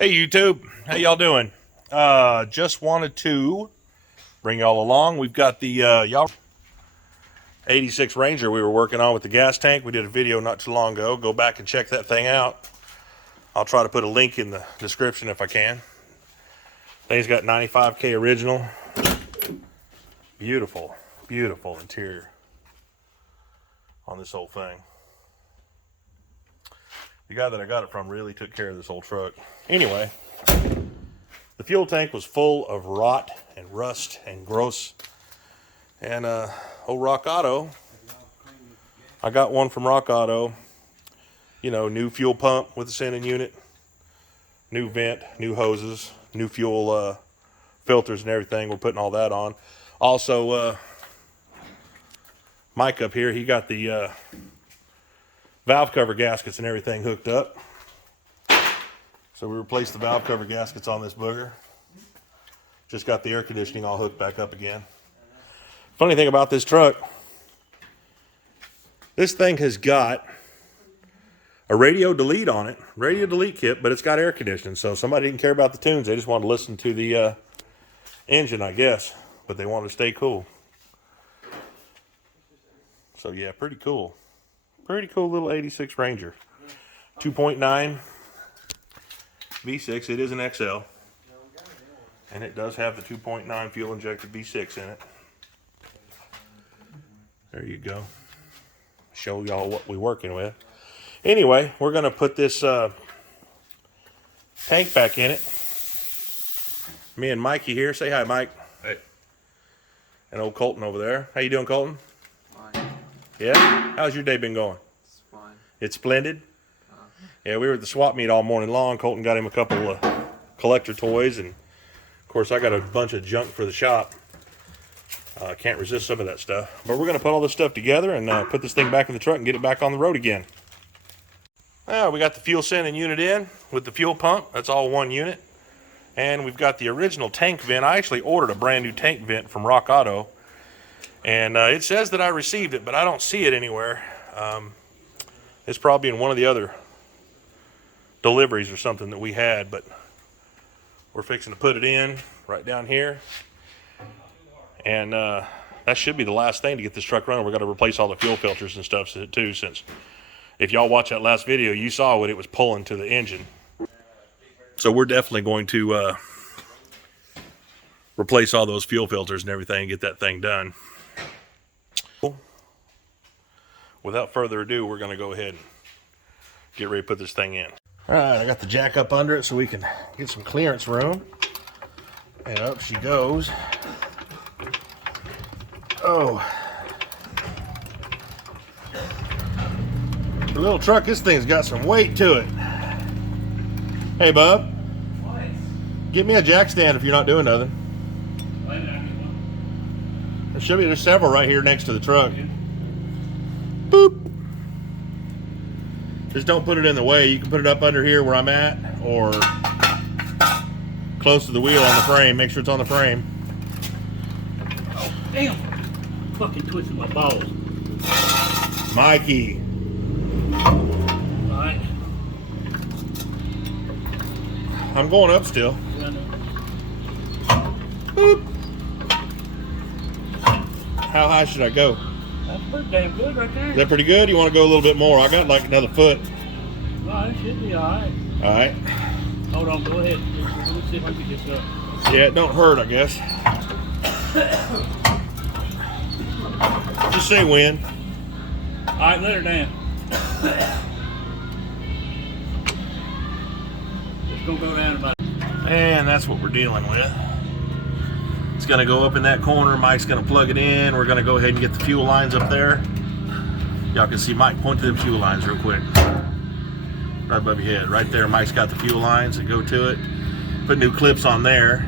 Hey YouTube, how y'all doing? Just wanted to bring y'all along. We've got the y'all 86 Ranger we were working on with the gas tank. We did a video not too long ago. Go back and check that thing out. I'll try to put a link in the description if I can. Thing's got 95K original. Beautiful, beautiful interior on this whole thing. The guy that I got it from really took care of this whole truck. Anyway, the fuel tank was full of rot and rust and gross. And old Rock Auto, I got one from Rock Auto. You know, new fuel pump with the sending unit, new vent, new hoses, new fuel filters and everything. We're putting all that on. Also, Mike up here, he got the valve cover gaskets and everything hooked up. So we replaced the valve cover gaskets on this booger. Just got the air conditioning all hooked back up again. Funny thing about this truck, this thing has got a radio delete on it, radio delete kit, but it's got air conditioning. So somebody didn't care about the tunes. They just wanted to listen to the engine, I guess, but they wanted to stay cool. So yeah, pretty cool. Pretty cool little 86 Ranger. 2.9 V6. It is an XL. And it does have the 2.9 fuel injected V6 in it. There you go. Show y'all what we're working with. Anyway, we're going to put this tank back in it. Me and Mikey here. Say hi, Mike. Hey. And old Colton over there. How you doing, Colton? Fine. Yeah? How's your day been going? It's fine. It's splendid? Yeah, we were at the swap meet all morning long. Colton got him a couple of collector toys, and of course I got a bunch of junk for the shop. Can't resist some of that stuff. But we're going to put all this stuff together and put this thing back in the truck and get it back on the road again. Now, we got the fuel sending unit in with the fuel pump. That's all one unit. And we've got the original tank vent. I actually ordered a brand new tank vent from Rock Auto. And it says that I received it, but I don't see it anywhere. It's probably in one of the other deliveries or something that we had, but we're fixing to put it in right down here. And that should be the last thing to get this truck running. We're going to replace all the fuel filters and stuff too, since if y'all watch that last video, you saw what it was pulling to the engine. So we're definitely going to replace all those fuel filters and everything and get that thing done. Without further ado, we're going to go ahead and get ready to put this thing in. All right, I got the jack up under it so we can get some clearance room. And up she goes. Oh. The little truck, this thing's got some weight to it. Hey, bub. What? Get me a jack stand if you're not doing nothing. There should be, there's several right here next to the truck. Boop. Just don't put it in the way. You can put it up under here where I'm at, or close to the wheel on the frame. Make sure it's on the frame. Oh, damn. Fucking twisted my balls. Mikey. Alright. I'm going up still. Boop. How high should I go? That's pretty damn good right there. Is that pretty good? You want to go a little bit more? I got like another foot. No, it should be alright. All right. Hold on, go ahead. Let me see if I can get this up. Yeah, it don't hurt, I guess. Just say when. Alright, let her down. It's gonna go down about. And that's what we're dealing with. It's gonna go up in that corner. Mike's gonna plug it in. We're gonna go ahead and get the fuel lines up there. Y'all can see Mike point to them fuel lines real quick. Right above your head. Right there, Mike's got the fuel lines that go to it. Put new clips on there.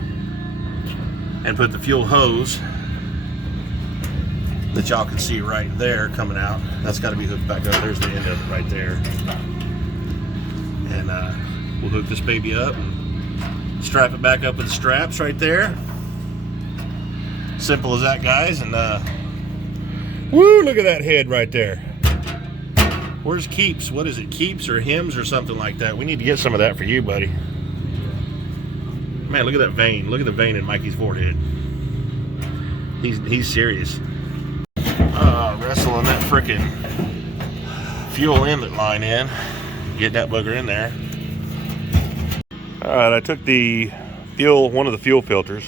And put the fuel hose that y'all can see right there coming out. That's gotta be hooked back up. There's the end of it right there. And we'll hook this baby up and strap it back up with the straps right there. Simple as that, guys. And woo, look at that head right there. Where's Keeps? What is it, Keeps or Hims or something like that? We need to get some of that for you, buddy. Man, look at that vein. Look at the vein in Mikey's forehead. He's serious. Wrestling that freaking fuel inlet line in. Get that booger in there. Alright, I took the one of the fuel filters.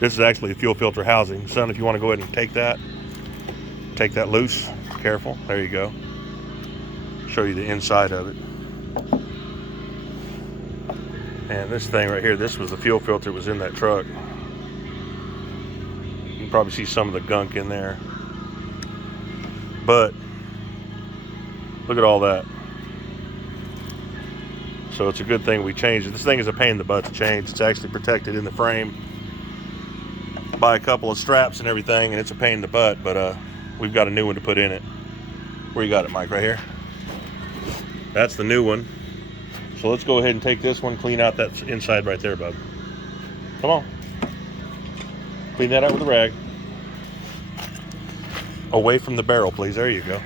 This is actually a fuel filter housing. Son, if you want to go ahead and take that loose. Careful. There you go. Show you the inside of it. And this thing right here, this was the fuel filter that was in that truck. You can probably see some of the gunk in there. But look at all that. So it's a good thing we changed it. This thing is a pain in the butt to change. It's actually protected in the frame by a couple of straps and everything, and it's a pain in the butt, but we've got a new one to put in it. Where you got it, Mike? Right here? That's the new one. So let's go ahead and take this one, clean out that inside right there, bub. Come on. Clean that out with a rag. Away from the barrel, please. There you go.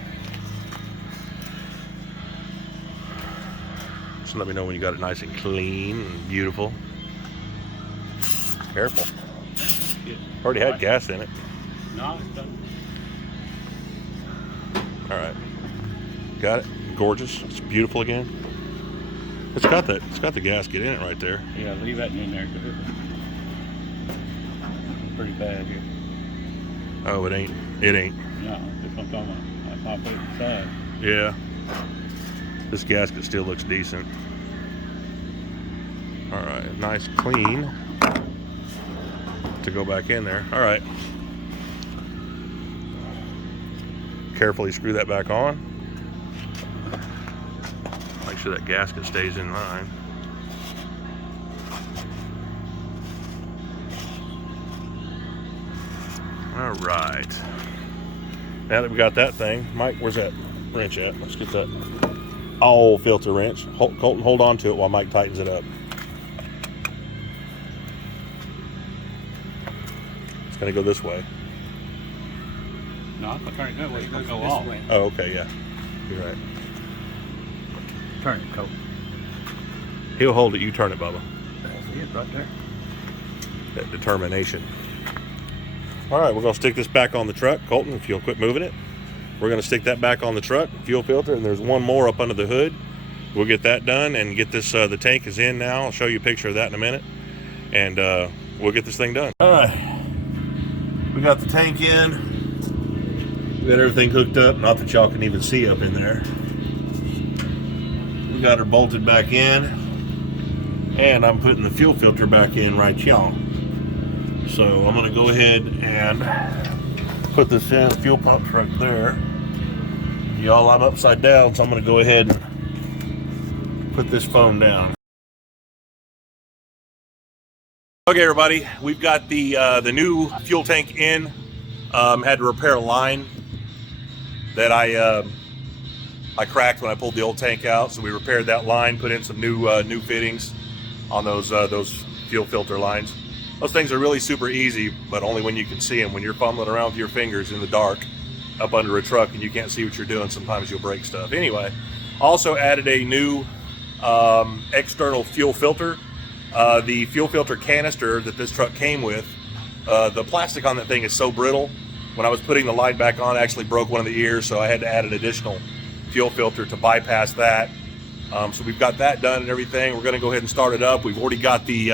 Just let me know when you got it nice and clean and beautiful. Careful. Already had gas in it. No, it's done. All right. Got it. Gorgeous. It's beautiful again. It's got the gasket in it right there. Yeah, leave that in there because it's pretty bad here. Oh, it ain't. No, that's what I'm talking about. That's why I put it inside. Yeah. This gasket still looks decent. All right, nice clean to go back in there. All right. Carefully screw that back on. Make sure that gasket stays in line. All right. Now that we got that thing, Mike, where's that wrench at? Let's get that oil filter wrench. Colton, hold on to it while Mike tightens it up. It's going to go this way. No, I'm going to turn it that way. It's going to go off. Oh, okay, yeah. You're right. Turn it, Colt. He'll hold it. You turn it, Bubba. That's it right there. That determination. All right, we're going to stick this back on the truck. Colton, if you'll quit moving it. We're going to stick that back on the truck, fuel filter, and there's one more up under the hood. We'll get that done and get this, the tank is in now. I'll show you a picture of that in a minute. And we'll get this thing done. All right, we got the tank in. We got everything hooked up. Not that y'all can even see up in there. We got her bolted back in. And I'm putting the fuel filter back in right y'all. So I'm gonna go ahead and put this in. Fuel pump's right there. Y'all, I'm upside down, so I'm gonna go ahead and put this foam down. Okay, everybody, we've got the new fuel tank in. Had to repair a line that I cracked when I pulled the old tank out, so we repaired that line, put in some new fittings on those fuel filter lines. Those things are really super easy, but only when you can see them. When you're fumbling around with your fingers in the dark up under a truck and you can't see what you're doing, sometimes you'll break stuff. Anyway, also added a new external fuel filter. The fuel filter canister that this truck came with, the plastic on that thing is so brittle. When I was putting the line back on, I actually broke one of the ears, so I had to add an additional fuel filter to bypass that. So we've got that done and everything. We're going to go ahead and start it up. We've already got the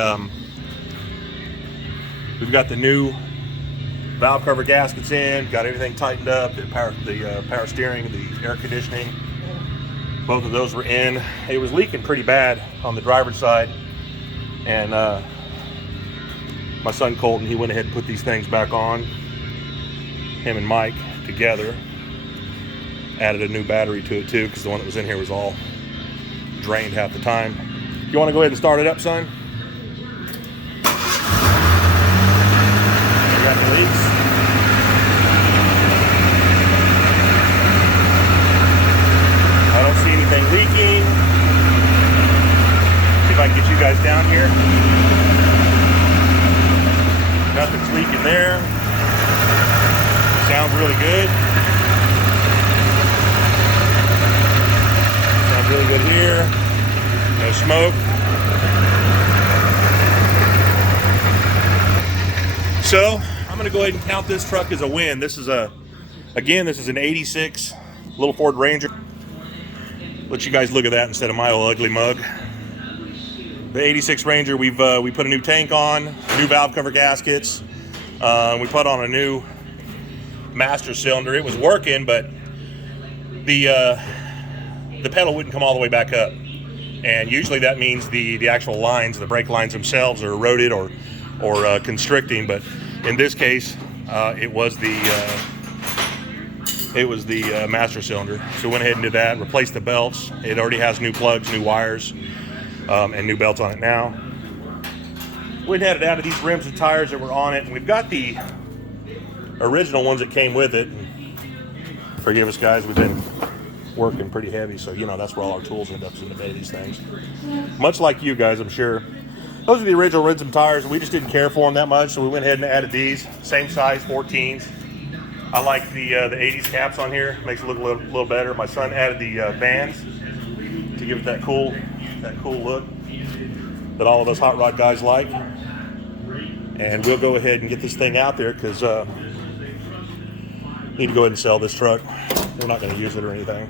we've got the new valve cover gaskets in, got everything tightened up, the power steering, the air conditioning. Both of those were in. It was leaking pretty bad on the driver's side, and my son Colton, he went ahead and put these things back on. Him and Mike together added a new battery to it too, because the one that was in here was all drained half the time. You want to go ahead and start it up, son? Got the leaks. I don't see anything leaking. See if I can get you guys down here. Nothing's leaking there. Sounds really good. Sounds really good here. No smoke. So I'm gonna go ahead and count this truck as a win. This is this is an 86 little Ford Ranger. Let you guys look at that instead of my old ugly mug. The 86 Ranger, we put a new tank on, new valve cover gaskets. We put on a new master cylinder. It was working, but the pedal wouldn't come all the way back up. And usually that means the actual lines, the brake lines themselves, are eroded or constricting. But in this case, it was the master cylinder. So we went ahead and did that, replaced the belts. It already has new plugs, new wires, and new belts on it now. We had it out of these rims and tires that were on it, and we've got the original ones that came with it. And forgive us, guys, we've been working pretty heavy, so you know that's where all our tools end up, in the bed of these things. Much like you guys, I'm sure. Those are the original rims and tires, and we just didn't care for them that much, so we went ahead and added these, same size, 14s. I like the 80s caps on here, makes it look a little better. My son added the bands to give it that cool look that all of us hot rod guys like. And we'll go ahead and get this thing out there because need to go ahead and sell this truck. We're not going to use it or anything.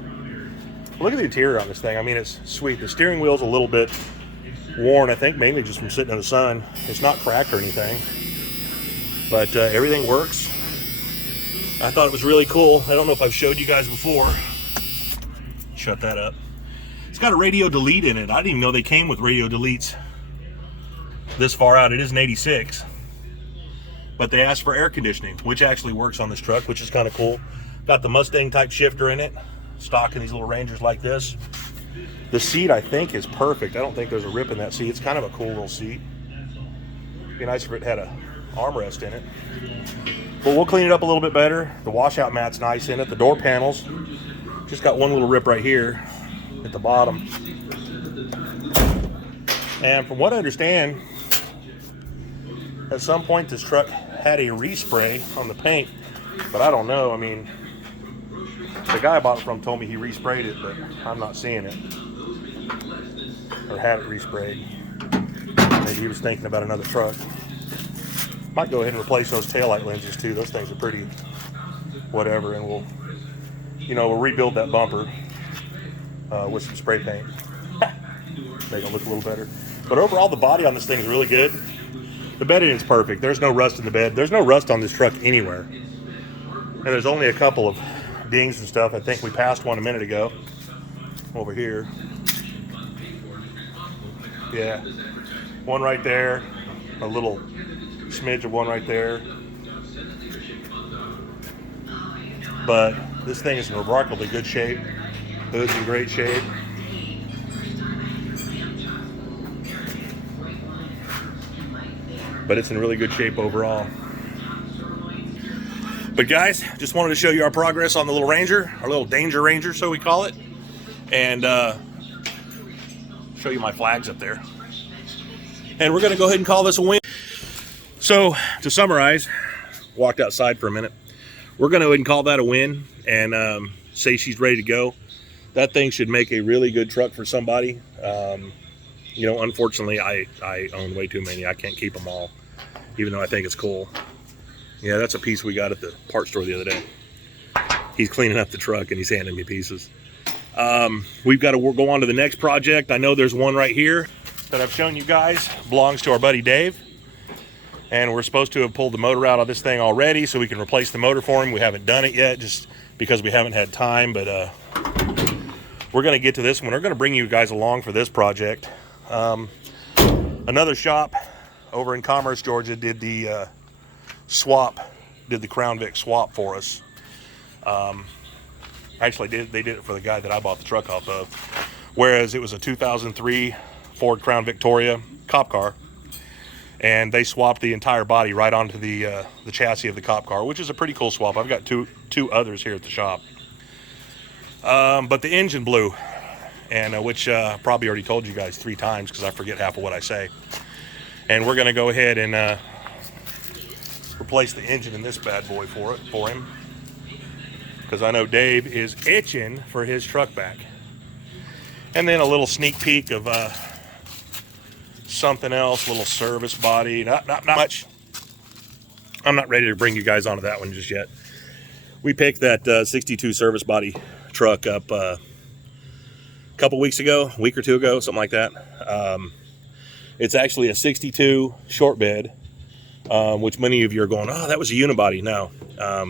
Look at the interior on this thing. I mean, it's sweet. The steering wheel's a little bit worn, I think mainly just from sitting in the sun. It's not cracked or anything, but everything works. I thought it was really cool. I don't know if I've showed you guys before. Shut that up. It's got a radio delete in it. I didn't even know they came with radio deletes this far out. It is an 86, but they asked for air conditioning, which actually works on this truck, which is kind of cool. Got the Mustang type shifter in it, stock in these little Rangers like this. The seat, I think, is perfect. I don't think there's a rip in that seat. It's kind of a cool little seat. Be nice if it had a armrest in it. But we'll clean it up a little bit better. The washout mat's nice in it. The door panels, just got one little rip right here at the bottom. And from what I understand, at some point this truck had a respray on the paint, but I don't know. I mean, the guy I bought it from told me he resprayed it, but I'm not seeing it. Or had it resprayed. Maybe he was thinking about another truck. Might go ahead and replace those taillight lenses too. Those things are pretty whatever, and we'll rebuild that bumper with some spray paint. Make it look a little better. But overall, the body on this thing is really good. The bedding's perfect. There's no rust in the bed. There's no rust on this truck anywhere. And there's only a couple of dings and stuff. I think we passed one a minute ago over here. Yeah, one right there, a little smidge of one right there. But this thing is in remarkably good shape. Hood's in great shape. But it's in really good shape overall. But guys, just wanted to show you our progress on the little Ranger, our little Danger Ranger, so we call it. And show you my flags up there. And we're gonna go ahead and call this a win. So to summarize, walked outside for a minute. We're gonna go ahead and call that a win and say she's ready to go. That thing should make a really good truck for somebody. Unfortunately, I own way too many. I can't keep them all, even though I think it's cool. Yeah, that's a piece we got at the parts store the other day. He's cleaning up the truck and he's handing me pieces. We've got to go on to the next project. I know there's one right here that I've shown you guys. Belongs to our buddy Dave. And we're supposed to have pulled the motor out of this thing already so we can replace the motor for him. We haven't done it yet just because we haven't had time, but we're going to get to this one. We're going to bring you guys along for this project. Another shop over in Commerce, Georgia did the Crown Vic swap for us. Actually, they did it for the guy that I bought the truck off of. Whereas it was a 2003 Ford Crown Victoria cop car. And they swapped the entire body right onto the chassis of the cop car, which is a pretty cool swap. I've got two others here at the shop. But the engine blew, and which I probably already told you guys 3 times because I forget half of what I say. And we're going to go ahead and replace the engine in this bad boy for him. Because I know Dave is itching for his truck back. And then a little sneak peek of something else, little service body, not much. I'm not ready to bring you guys onto that one just yet. We picked that 62 service body truck up a couple weeks ago, a week or two ago, something like that. It's actually a 62 short bed, which many of you are going, oh, that was a unibody. No,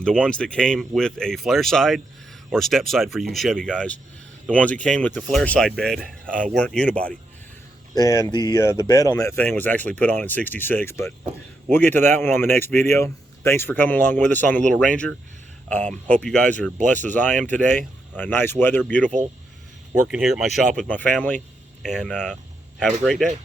the ones that came with a flare side or step side for you Chevy guys, the ones that came with the flare side bed weren't unibody. And the bed on that thing was actually put on in 66, but we'll get to that one on the next video. Thanks for coming along with us on the Little Ranger. Hope you guys are blessed as I am today. Nice weather, beautiful. Working here at my shop with my family, and have a great day.